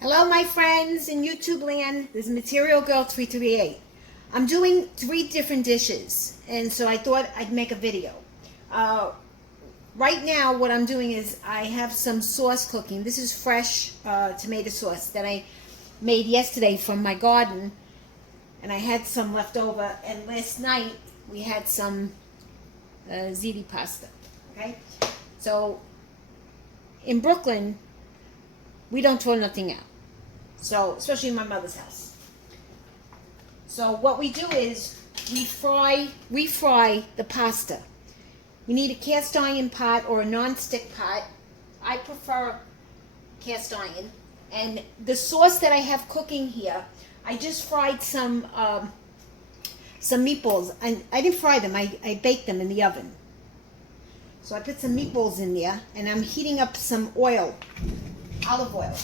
Hello my friends in YouTube land, this is Material Girl 338. I'm doing 3 different dishes and so I thought I'd make a video. Right now what I'm doing is I have some sauce cooking. This is fresh tomato sauce that I made yesterday from my garden and I had some left over, and last night we had some ziti pasta. Okay, so in Brooklyn we don't throw nothing out. So, especially in my mother's house. So what we do is we fry the pasta. We need a cast iron pot or a non-stick pot. I prefer cast iron. And the sauce that I have cooking here, I just fried some meatballs. And I didn't fry them, I baked them in the oven. So I put some meatballs in there and I'm heating up some oil. Olive oil.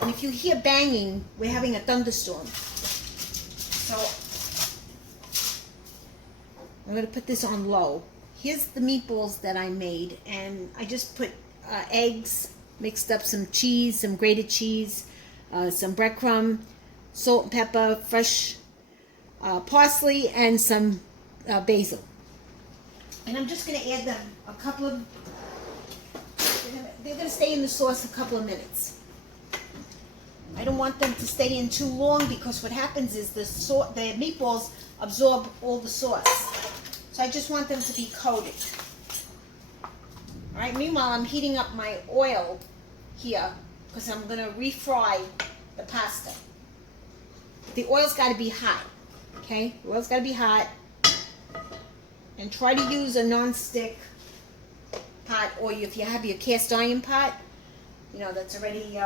And if you hear banging, we're having a thunderstorm. So I'm going to put this on low. Here's the meatballs that I made, and I just put eggs, mixed up some cheese, some grated cheese, some breadcrumb, salt and pepper, fresh parsley, and some basil. And I'm just going to add them a couple of. They're going to stay in the sauce a couple of minutes. I don't want them to stay in too long because what happens is the meatballs absorb all the sauce. So I just want them to be coated. Alright, meanwhile I'm heating up my oil here because I'm going to refry the pasta. The oil's got to be hot. Okay, the oil's got to be hot. And try to use a non-stick pot, or if you have your cast iron pot, you know, that's already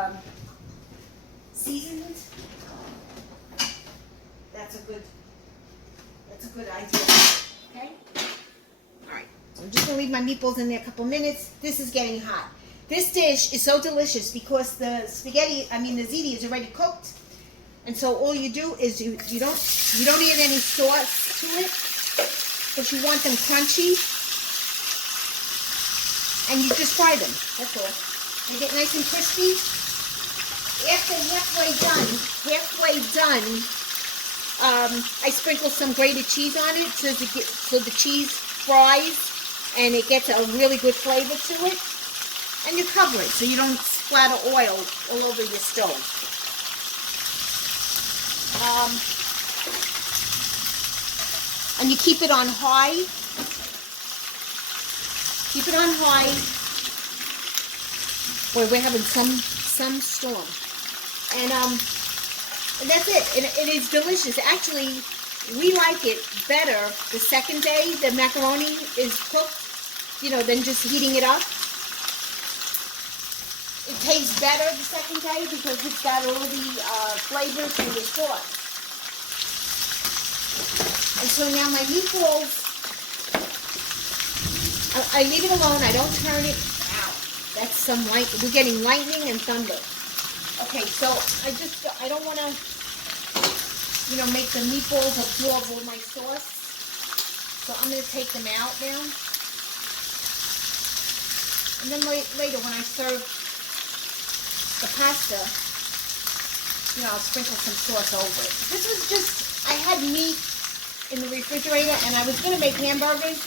seasoned. That's a good idea. Okay? Alright, so I'm just gonna leave my meatballs in there a couple minutes. This is getting hot. This dish is so delicious because the ziti is already cooked. And so all you do is you don't add any sauce to it, but you want them crunchy. And you just fry them, that's all. They get nice and crispy. After halfway done, I sprinkle some grated cheese on it so the cheese fries and it gets a really good flavor to it. And you cover it so you don't splatter oil all over your stove. And you keep it on high. Keep it on high. Boy, we're having some storm. And that's it. It is delicious. Actually, we like it better the second day the macaroni is cooked, you know, than just heating it up. It tastes better the second day because it's got all the flavors from the sauce. And so now my meatballs, I leave it alone. I don't turn it. Wow, that's some light. We're getting lightning and thunder. Okay, so I don't want to, you know, make the meatballs absorb all my sauce. So I'm going to take them out now. And then later when I serve the pasta, you know, I'll sprinkle some sauce over it. This was just, I had meat in the refrigerator and I was going to make hamburgers.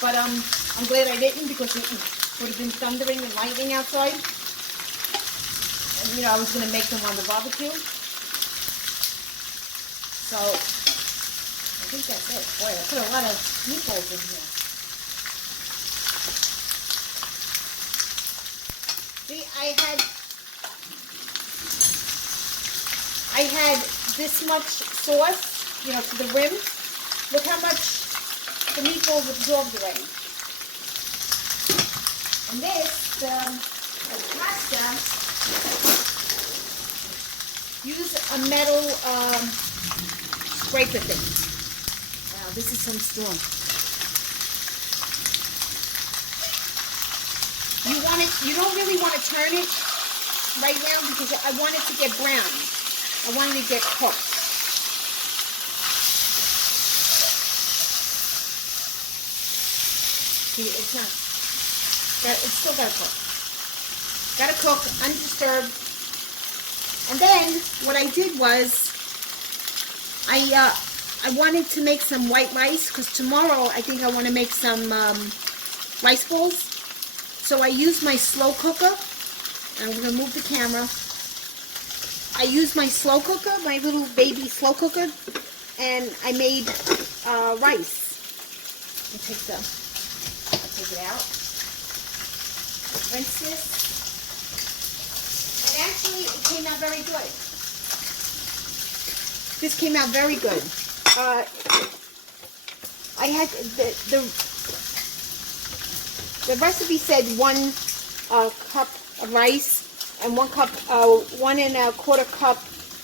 But I'm glad I didn't because it would have been thundering and lightning outside. And, you know, I was going to make them on the barbecue. So, I think that's it. Boy, I put a lot of meatballs in here. See, I had this much sauce, you know, to the rim. Look how much the meatballs absorbed already. And this, the pasta, use a metal scraper thing. Wow, this is some storm. You don't really want to turn it right now because I want it to get brown. I want it to get cooked. It's not. It's still gotta cook. Gotta cook undisturbed And then what I did was I wanted to make some white rice because tomorrow I think I want to make some rice balls. So I used my slow cooker. I'm going to move the camera. I used my slow cooker, my little baby slow cooker, and I made rice. Let me take it out. Rinse this. And actually, it came out very good. This came out very good. I had the recipe said 1 cup of rice and 1 1¼ cup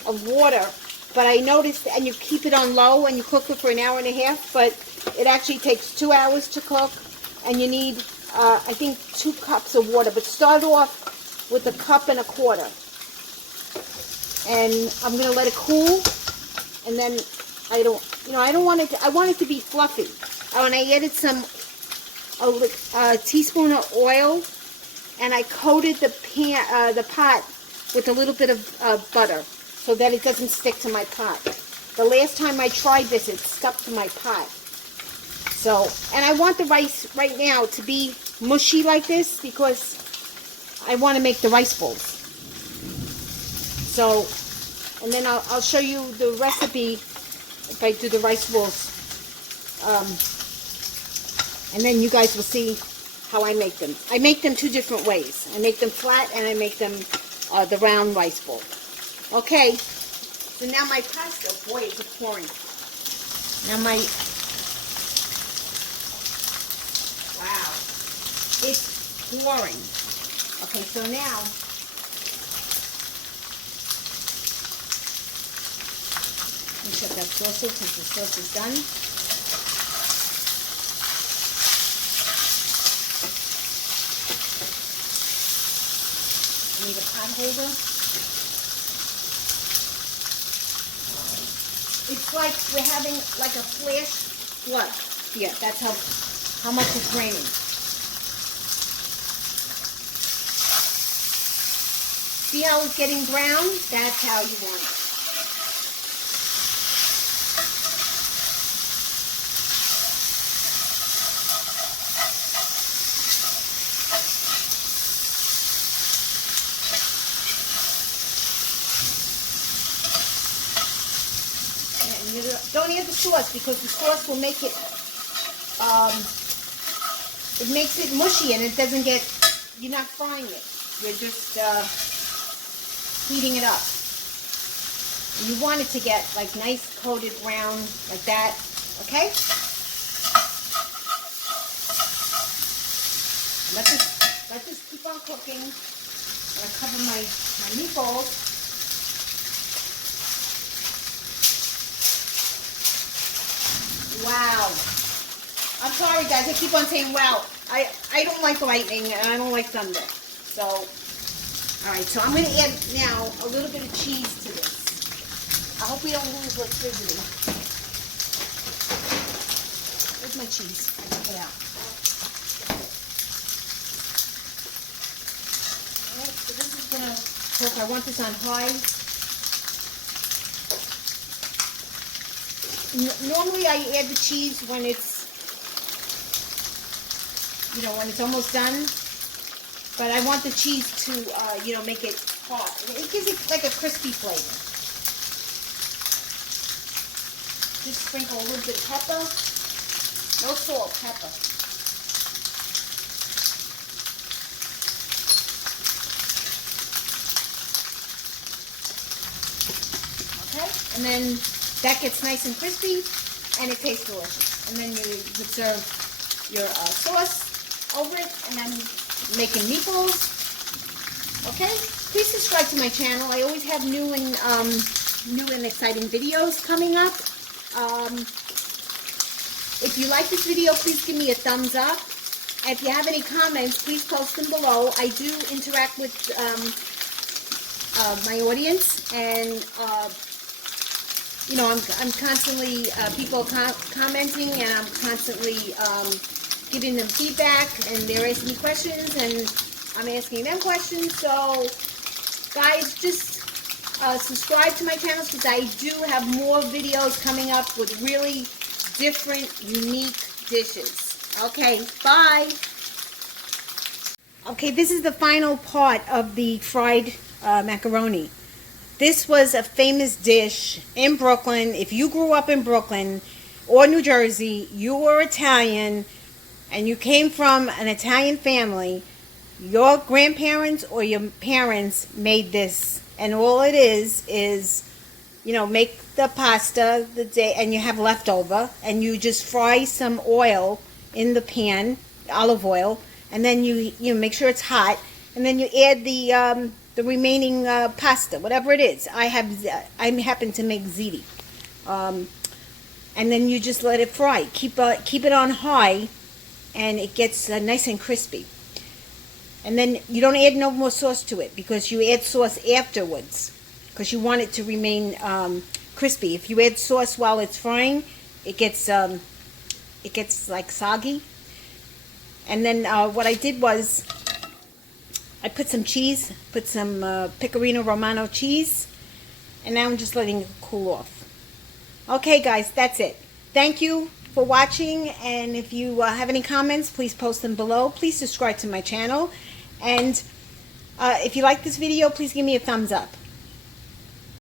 of water. But I noticed, and you keep it on low and you cook it for an hour and a half, but it actually takes 2 hours to cook, and you need, I think, 2 cups of water. But start off with 1¼ cup. And I'm going to let it cool, and then I want it to be fluffy. And I added a teaspoon of oil, and I coated the pot with a little bit of butter so that it doesn't stick to my pot. The last time I tried this, it stuck to my pot. So, and I want the rice right now to be mushy like this because I want to make the rice balls. So, and then I'll show you the recipe if I do the rice balls. And then you guys will see how I make them. I make them 2 different ways. I make them flat and I make them the round rice ball. Okay, so now my pasta, boy, is it pouring. Now wow, it's pouring. Okay, so now, let me shut that sauce up since the sauce is done. Need a pot holder. It's like we're having like a flash flood. Yeah, that's how much it's raining. See how it's getting brown? That's how you want it. Don't add the sauce because the sauce will make it, it makes it mushy and it doesn't get, you're not frying it. You're just heating it up. And you want it to get like nice coated brown like that, okay? Let this keep on cooking. I'm going to cover my meatballs. Wow. I'm sorry, guys. I keep on saying wow. I don't like lightning and I don't like thunder. So, all right. So I'm going to add now a little bit of cheese to this. I hope we don't lose electricity. Where's my cheese? I took it out. All right. So this is going to cook. I want this on high. Normally I add the cheese when it's, when it's almost done, but I want the cheese to, make it hot. It gives it like a crispy flavor. Just sprinkle a little bit of pepper, no salt, pepper. Okay, and then that gets nice and crispy, and it tastes delicious. And then you would serve your sauce over it, and I'm making meatballs. Okay, please subscribe to my channel. I always have new and exciting videos coming up. If you like this video, please give me a thumbs up. And if you have any comments, please post them below. I do interact with my audience, and I'm constantly, people are commenting, and I'm constantly giving them feedback, and they're asking me questions, and I'm asking them questions. So, guys, just subscribe to my channel because I do have more videos coming up with really different, unique dishes. Okay, bye. Okay, this is the final part of the fried macaroni. This was a famous dish in Brooklyn. If you grew up in Brooklyn or New Jersey, you were Italian, and you came from an Italian family, your grandparents or your parents made this. And all it is, you know, make the pasta the day, and you have leftover, and you just fry some oil in the pan, olive oil, and then you make sure it's hot, and then you add the remaining pasta, whatever it is. I happen to make ziti, and then you just let it fry. Keep it on high, and it gets nice and crispy. And then you don't add no more sauce to it because you add sauce afterwards, because you want it to remain crispy. If you add sauce while it's frying, it gets like soggy. And then what I did was I put some cheese, put some Pecorino Romano cheese, and now I'm just letting it cool off. Okay, guys, that's it. Thank you for watching, and if you have any comments, please post them below. Please subscribe to my channel, and if you like this video, please give me a thumbs up.